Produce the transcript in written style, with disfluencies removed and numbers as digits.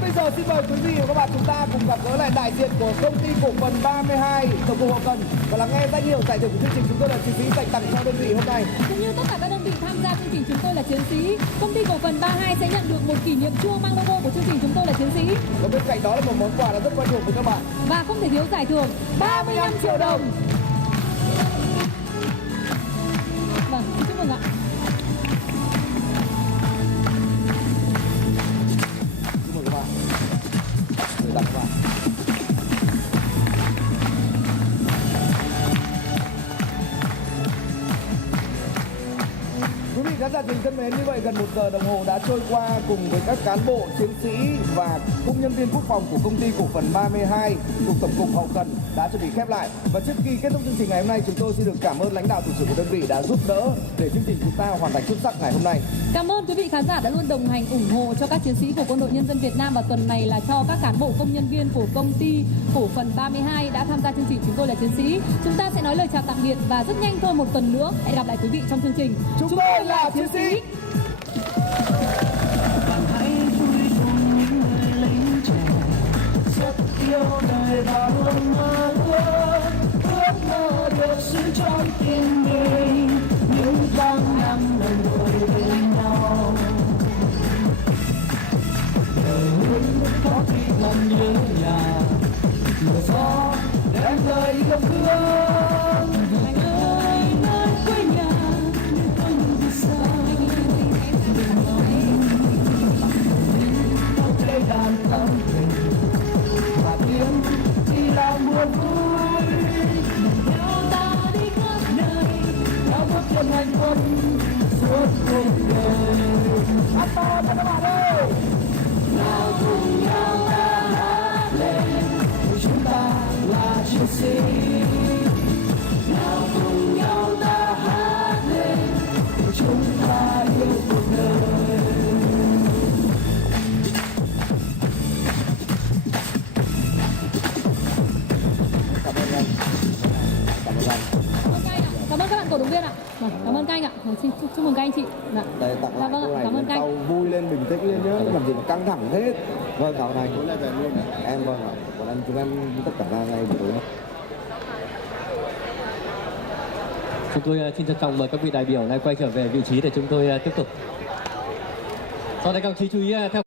ngay bây giờ xin mời quý vị và các bạn chúng ta cùng gặp gỡ lại đại diện của công ty cổ phần 32 tổng cục hậu cần và lắng nghe danh hiệu giải thưởng của chương trình. Chúng tôi là chiến sĩ dành tặng cho đơn vị hôm nay. Cũng như tất cả các đơn vị tham gia chương trình chúng tôi là chiến sĩ, công ty cổ phần 32 sẽ nhận được một kỷ niệm chuông mang logo của chương trình chúng tôi là chiến sĩ. Và bên cạnh đó là một món quà đã rất quen thuộc với các bạn. Và không thể thiếu giải thưởng 35 triệu đồng. Vâng, xin chúc mừng ạ. Chúc mừng các bạn. Gửi tặng các bạn. Quý vị khán giả truyền thân mến, như vậy gần 1 giờ đồng hồ đã trôi qua cùng với các cán bộ, chiến sĩ và công nhân viên quốc phòng của công ty cổ phần 32 thuộc tổng cục hậu cần đã chuẩn bị khép lại. Và trước khi kết thúc chương trình ngày hôm nay, chúng tôi xin được cảm ơn lãnh đạo thủ trưởng của đơn vị đã giúp đỡ để chương trình chúng ta hoàn thành xuất sắc ngày hôm nay. Cảm ơn quý vị khán giả đã luôn đồng hành ủng hộ cho các chiến sĩ của Quân đội Nhân dân Việt Nam, và tuần này là cho các cán bộ công nhân viên của công ty cổ phần 32 đã tham gia chương trình chúng tôi là chiến sĩ. Chúng ta sẽ nói lời chào tạm biệt và rất nhanh thôi, một tuần nữa hẹn gặp lại quý vị trong chương trình Chúng tôi là chiến sĩ. Bạn hãy vui cùng những người lính trẻ rất yêu đời và luôn mơ ước mơ được giữ trong tim mình những tháng năm đồng đội bên nhau. Đời luôn có khi còn nhớ nhà, mưa gió đem lời yêu thương. Anh ơi nơi quê nhà nhưng không đi xa. Cây đàn tâm tình và tiếng chỉ là buồn vui. Theo ta đi khắp nơi, Theo bước chân hành quân suốt cuộc đời. Hát to cho các bạn ơi. Nào cùng nhau ta hát lên, chúng ta là chiến sĩ. Nào cùng nhau ta hát lên, chúng ta yêu cuộc đời. Cảm ơn anh. Cảm ơn anh. cảm ơn các anh ạ. Cảm ơn các bạn cổ động viên ạ. Vâng, cảm ơn các anh ạ. Xin chúc mừng các anh chị. Dạ. Đây tặng Dạ lại vâng cô ạ, này, cảm ơn các sau anh. vui lên, bình tĩnh lên nhá, làm gì mà căng thẳng thế. Vâng, cảm ơn anh. Em vâng ạ, còn anh chúng em tất cả ra ngay buổi tối nay. Chúng tôi xin trân trọng mời các vị đại biểu này quay trở về vị trí để chúng tôi tiếp tục. Sau đây các đồng chí chú ý theo